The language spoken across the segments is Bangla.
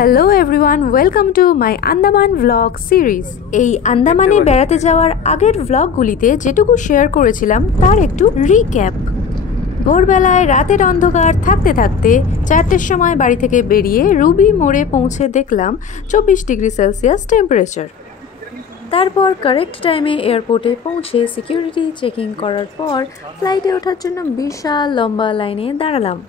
Hello everyone, welcome to my Andaman vlog series. এই আন্দামানে বেড়াতে যাওয়ার আগের ভ্লগগুলিতে যেটুকু শেয়ার করেছিলাম তার একটু রিক্যাপ। ভোরবেলায় রাতের অন্ধকার থাকতে থাকতে 4টের সময় বাড়ি থেকে বেরিয়ে রুবি মোড়ে পৌঁছে দেখলাম 24 ডিগ্রি সেলসিয়াস টেম্পারেচার। তারপর কারেক্ট টাইমে এয়ারপোর্টে পৌঁছে সিকিউরিটি চেকিং করার পর ফ্লাইটে ওঠার জন্য বিশাল লম্বা লাইনে দাঁড়ালাম।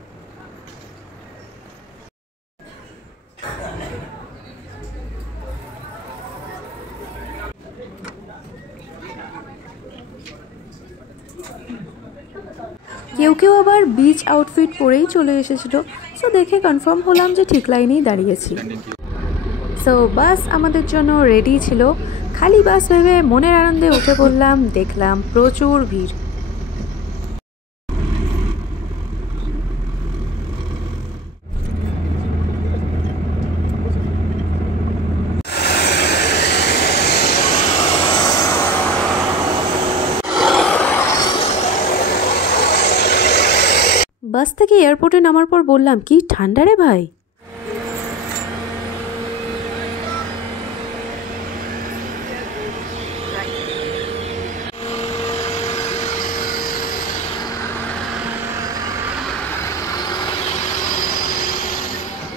কেউ কেউ আবার বিচ আউটফিট পরেই চলে এসেছিল, সো দেখে কনফার্ম হলাম যে ঠিক লাইনেই দাঁড়িয়েছি। সো বাস আমাদের জন্য রেডি ছিল। খালি বাস ভেবে মনের আনন্দে উঠে পড়লাম। দেখলাম প্রচুর ভিড়। বাস থেকে এয়ারপোর্টে নামার পর বললাম, কি ঠান্ডা রে ভাই।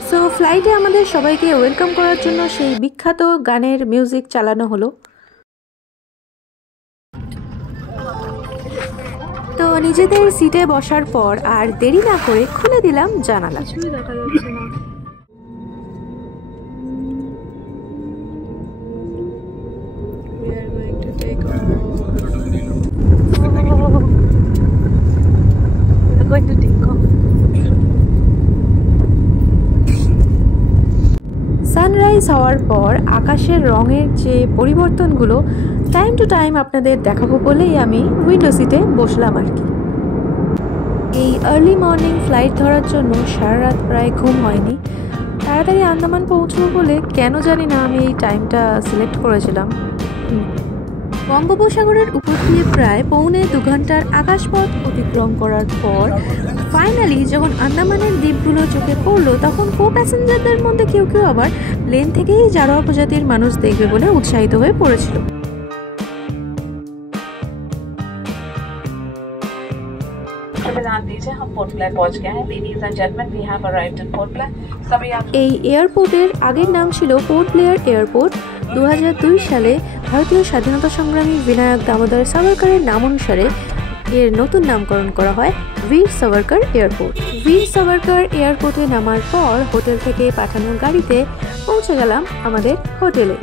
সো ফ্লাইটে আমাদের সবাইকে ওয়েলকাম করার জন্য সেই বিখ্যাত গানের মিউজিক চালানো হলো। তো নিজেদের সিটে বসার পর আর দেরি না করে খুলে দিলাম জানালা। কিছুই দেখা যাচ্ছে না। সানরাইজ হওয়ার পর আকাশের রঙের যে পরিবর্তনগুলো টাইম টু টাইম আপনাদের দেখাবো বলেই আমি উইন্ডো সিটে বসলাম আর কি। এই আর্লি মর্নিং ফ্লাইট ধরার জন্য সারা রাত প্রায় ঘুম হয়নি। তাড়াতাড়ি আন্দামান পৌঁছবো বলে কেন জানি না আমি এই টাইমটা সিলেক্ট করেছিলাম। বঙ্গোপসাগরের উপর দিয়ে প্রায় পৌনে 2 ঘন্টার আকাশপথ অতিক্রম করার পর ফাইনালি যখন আন্দামানের দ্বীপগুলো চোখে পড়লো, তখন কো প্যাসেঞ্জারদের মধ্যে কেউ কেউ আবার প্লেন থেকেই জারোয়া প্রজাতির মানুষ দেখবে বলে উৎসাহিত হয়ে পড়েছিল। এই এয়ারপোর্টের আগের নাম ছিল পোর্ট ব্লেয়ার এয়ারপোর্ট। 2002 সালে ভারতীয় স্বাধীনতা সংগ্রামী বিনায়ক দামোদর সাভারকরের নাম অনুসারে এর নতুন নামকরণ করা হয় বীর সাভারকর এয়ারপোর্ট। বীর সাভারকর এয়ারপোর্টে নামার পর হোটেল থেকে পাঠানো গাড়িতে পৌঁছে গেলাম আমাদের হোটেলে।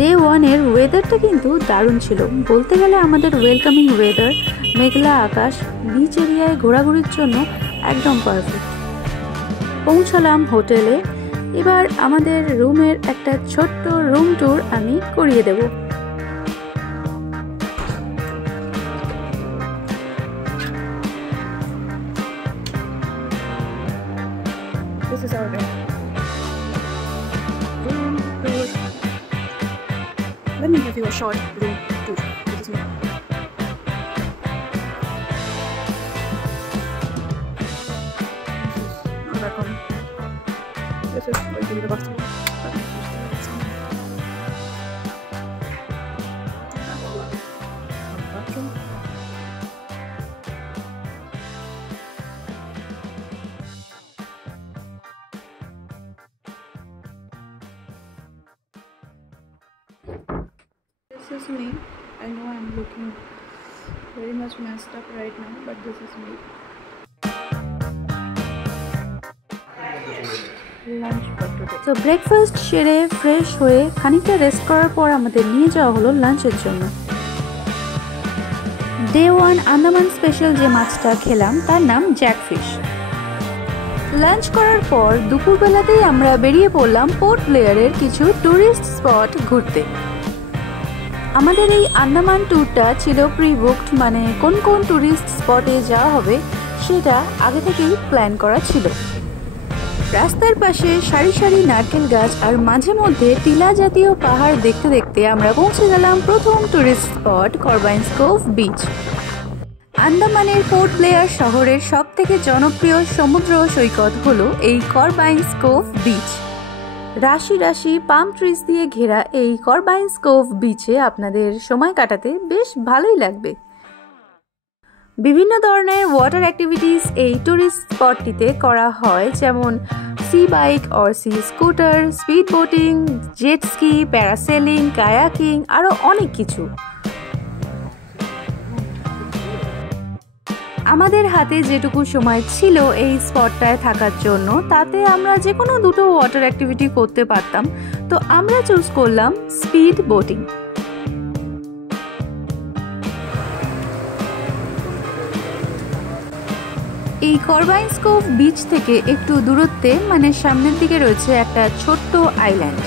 ডে 1-এর ওয়েদারটা কিন্তু দারুণ ছিল। বলতে গেলে আমাদের ওয়েলকামিং ওয়েদার, মেঘলা আকাশ, বিচ এরিয়ায় ঘোরাঘুরির জন্য একদম পারফেক্ট। পৌঁছালাম হোটেলে। এবার আমাদের রুমের একটা ছোট্ট রুম ট্যুর আমি করিয়ে দেব। This is our bed. Let me give you a short room tour. This is me. This is our balcony. This is going to be the bathroom. Bathroom. This is me. I know I'm looking very much messed up right now, but this is me. Lunch for today. So breakfast সেরে ফ্রেশ হয়ে খানিকটা রেস্ট করার পর আমাদের নিয়ে যাওয়া হলো লাঞ্চের জন্য। ডে 1 আন্দামান স্পেশাল যে মাছটা খেলাম তার নাম জ্যাকফিশ। লাঞ্চ করার পর দুপুরবেলাতেই আমরা বেরিয়ে পড়লাম পোর্ট ব্লেয়ারের কিছু ট্যুরিস্ট স্পট ঘুরতে। আমাদের এই আন্দামান ট্যুরটা ছিল প্রি বুকড, মানে কোন কোন ট্যুরিস্ট স্পটে যাওয়া হবে সেটা আগে থেকেই প্ল্যান করা ছিল। রাস্তার পাশে সারি সারি নারকেল গাছ আর মাঝে মধ্যে টিলা জাতীয় পাহাড় দেখতে দেখতে আমরা পৌঁছে গেলাম প্রথম tourist spot Corbyn's Cove beach. আন্দামানের পোর্ট ব্লেয়ার শহরের সবথেকে জনপ্রিয় সমুদ্র সৈকত হলো এই করবাইন্স কোভ বিচ। রাশি রাশি পাম ট্রিজ দিয়ে ঘেরা এই করবাইন্স কোভ বিচে আপনাদের সময় কাটাতে বেশ ভালোই লাগবে। বিভিন্ন ধরনের ওয়াটার অ্যাক্টিভিটিস এই টুরিস্ট স্পটটিতে করা হয়, যেমন sea bike or sea scooter, speed boating, jet ski, parasailing, kayaking, আরও অনেক কিছু। আমাদের হাতে যেটুকু সময় ছিল এই স্পটটায় থাকার জন্য, তাতে আমরা যে কোনো দুটো ওয়াটার অ্যাক্টিভিটি করতে পারতাম, তো আমরা চুজ করলাম স্পিড বোটিং। এই করবাইন্স কোভ বিচ থেকে একটু দূরত্বে মানে সামনের দিকে রয়েছে একটা ছোট্ট আইল্যান্ড।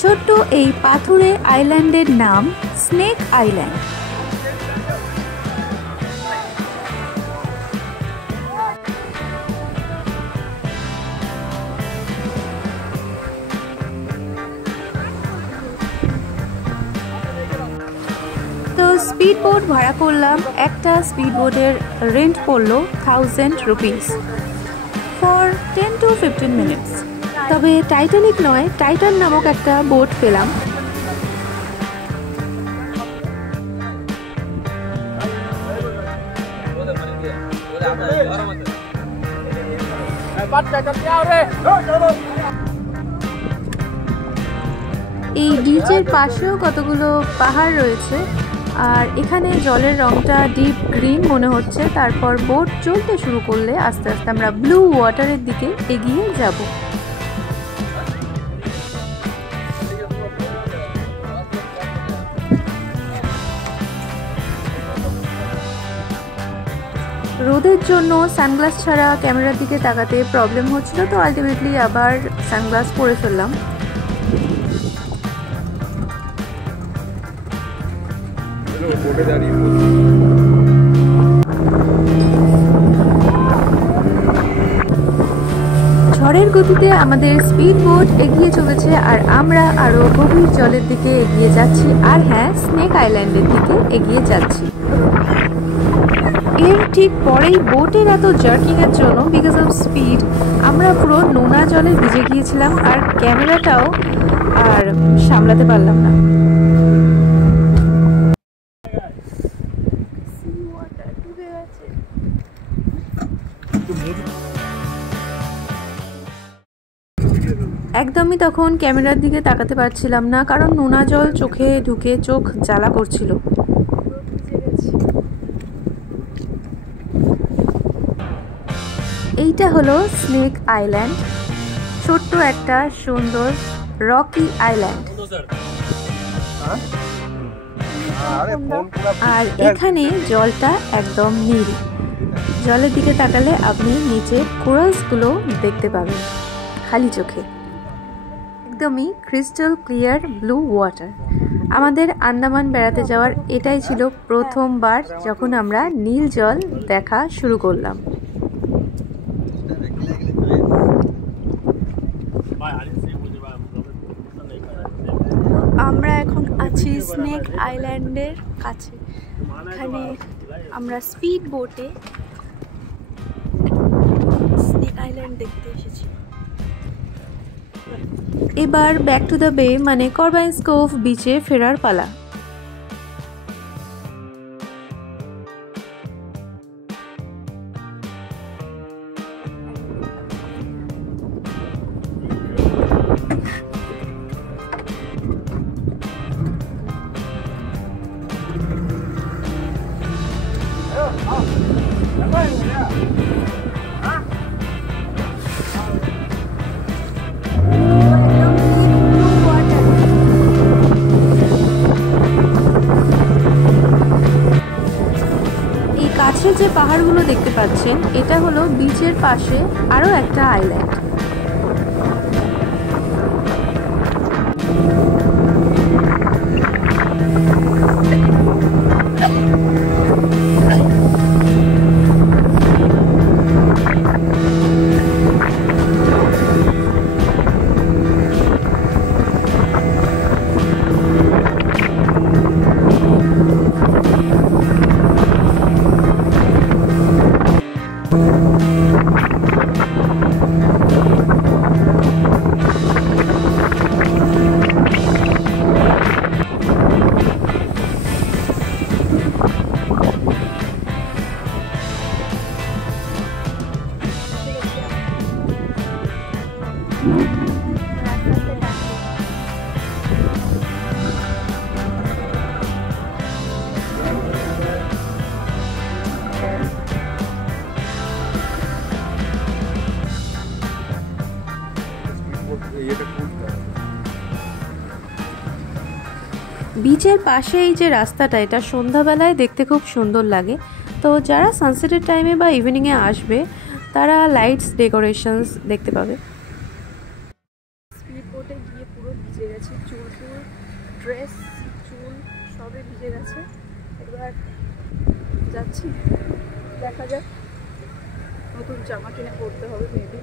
ছোট্ট এই পাথুরে আইল্যান্ডের নাম স্নেক আইল্যান্ড। তো স্পিড বোট ভাড়া করলাম। একটা স্পিড বোটের রেন্ট পড়লো 1000 রুপিস ফর 10 to 15 মিনিটস। তবে টাইটানিক নয়, টাইটান নামক একটা বোট পেলাম। এই বিচের পাশেও কতগুলো পাহাড় রয়েছে, আর এখানে জলের রংটা ডিপ গ্রিন মনে হচ্ছে। তারপর বোট চলতে শুরু করলে আস্তে আস্তে আমরা ব্লু ওয়াটারের দিকে এগিয়ে যাব। রোদের জন্য সানগ্লাস ছাড়া ক্যামেরার দিকে তাকাতে প্রবলেম হচ্ছিল, তো আলটিমেটলি আবার সানগ্লাস পরে ফেললাম। ঝড়ের গতিতে আমাদের স্পিড বোট এগিয়ে চলেছে, আর আমরা আরো গভীর জলের দিকে এগিয়ে যাচ্ছি, আর হ্যাঁ, স্নেক আইল্যান্ডের দিকে এগিয়ে যাচ্ছি। এর ঠিক পরেই বোটের এত জার্কিং এর জন্য বিকজ অফ স্পিড আমরা পুরো নোনা জলে ভিজে গিয়েছিলাম, আর ক্যামেরাটাও আর সামলাতে পারলাম না। একদমই তখন ক্যামেরার দিকে তাকাতে পারছিলাম না, কারণ নোনা জল চোখে ঢুকে চোখ জ্বালা করছিল। এইটা হলো স্নেক আইল্যান্ড, ছোট্ট একটা সুন্দর রকি আইল্যান্ড। আর এখানে জলটা একদম নীল। জলের দিকে তাকালে আপনি নিচে কোরালসগুলো দেখতে পাবেন খালি চোখে। একদমই ক্রিস্টাল ক্লিয়ার ব্লু ওয়াটার। আমাদের আন্দামান বেড়াতে যাওয়ার এটাই ছিল প্রথমবার যখন আমরা নীল জল দেখা শুরু করলাম। আমরা এখন আছি স্নেক আইল্যান্ডের কাছে। এখানে আমরা স্পিড বোটে স্নেক আইল্যান্ড দেখতে এসেছি। এবার ব্যাক টু দ্য বে মানে করবাইন্স কোভ বিচে ফেরার পালা। কাছে যে পাহাড়গুলো দেখতে পাচ্ছেন, এটা হলো বিচের পাশে আরো একটা আইল্যান্ড। বিচের পাশে এই যে রাস্তাটা, এটা সন্ধ্যাবেলায় দেখতে খুব সুন্দর লাগে। তো যারা সানসেটের টাইমে বা ইভিনিংয়ে আসবে তারা লাইটস ডেকোরেশনস দেখতে পাবে। স্পিড বোটে গিয়ে পুরো ভিজে গেছে, চুল ড্রেস চুল সবই ভিজে গেছে। এবার যাচ্ছি, দেখা যাক, নতুন জামা কিনে পরতে হবে মেবি।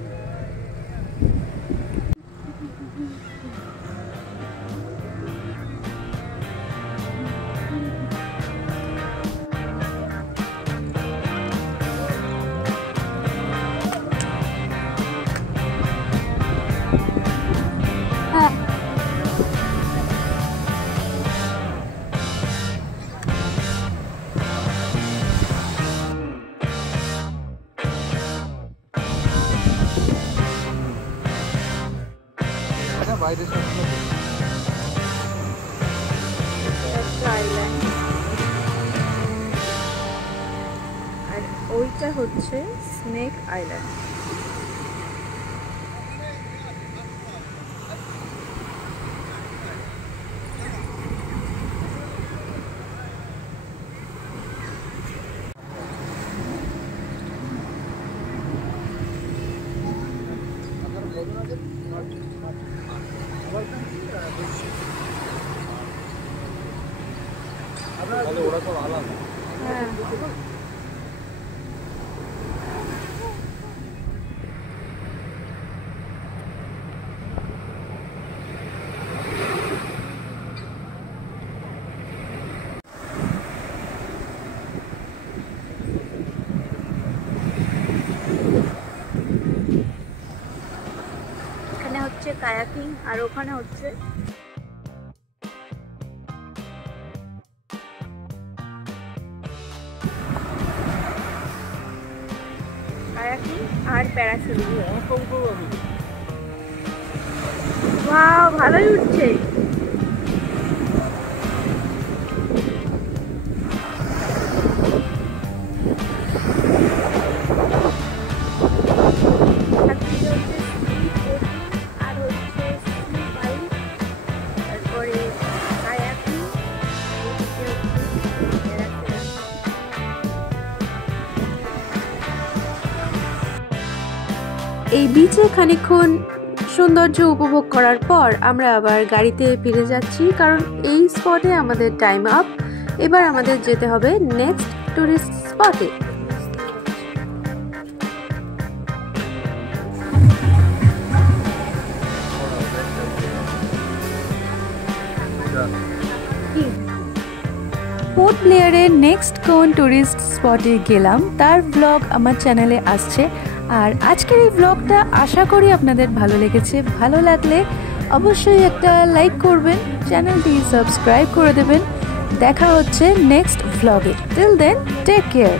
আইল্যান্ড আর ওইটা হচ্ছে স্নেক আইল্যান্ড। এখানে হচ্ছে কায়াকিং আর ওখানে হচ্ছে কায়াকিং আর প্যারাশুটিং। ওয়াও, ভালোই উঠছে। এই বিচে খানিকক্ষণ সৌন্দর্য উপভোগ করার পর আমরা আবার গাড়িতে ফিরে যাচ্ছি, কারণ এই স্পটে আমাদের টাইম আপ। এবার আমাদের যেতে হবে নেক্সট টুরিস্ট স্পটে। পোর্ট ব্লেয়ারের নেক্সট কোন টুরিস্ট স্পটে গেলাম তার ব্লগ আমার চ্যানেলে আসছে। আর আজকের এই ব্লগটা আশা করি আপনাদের ভালো লেগেছে। ভালো লাগলে অবশ্যই একটা লাইক করবেন, চ্যানেলটি সাবস্ক্রাইব করে দেবেন। দেখা হচ্ছে নেক্সট ব্লগে। Till then, take care.